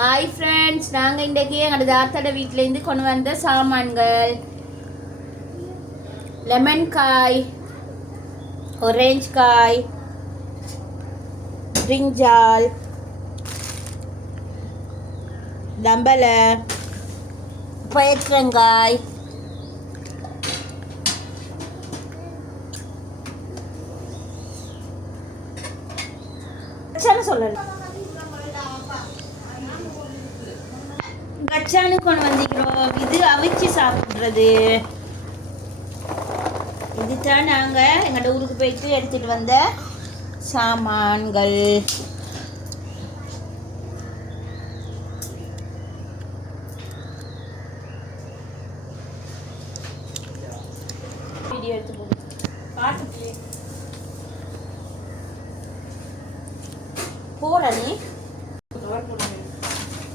Hi friends, நாங்கள் இன்றைக்கி எங்களோட தாத்தாட வீட்டிலேருந்து கொண்டு வந்த சாமான்கள் லெமன் காய், ஒரேஞ்ச் காய், பிரிஞ்சால், தம்பலை, பயற்றங்காய், சொல்லலாம் கச்சானு கொண்டு வந்துக்கிறோம். இது அவிச்சு சாப்பிட்றது. இதுதான் நாங்கள் எங்களோட ஊருக்கு போயிட்டு எடுத்துகிட்டு வந்த சாமான்கள்.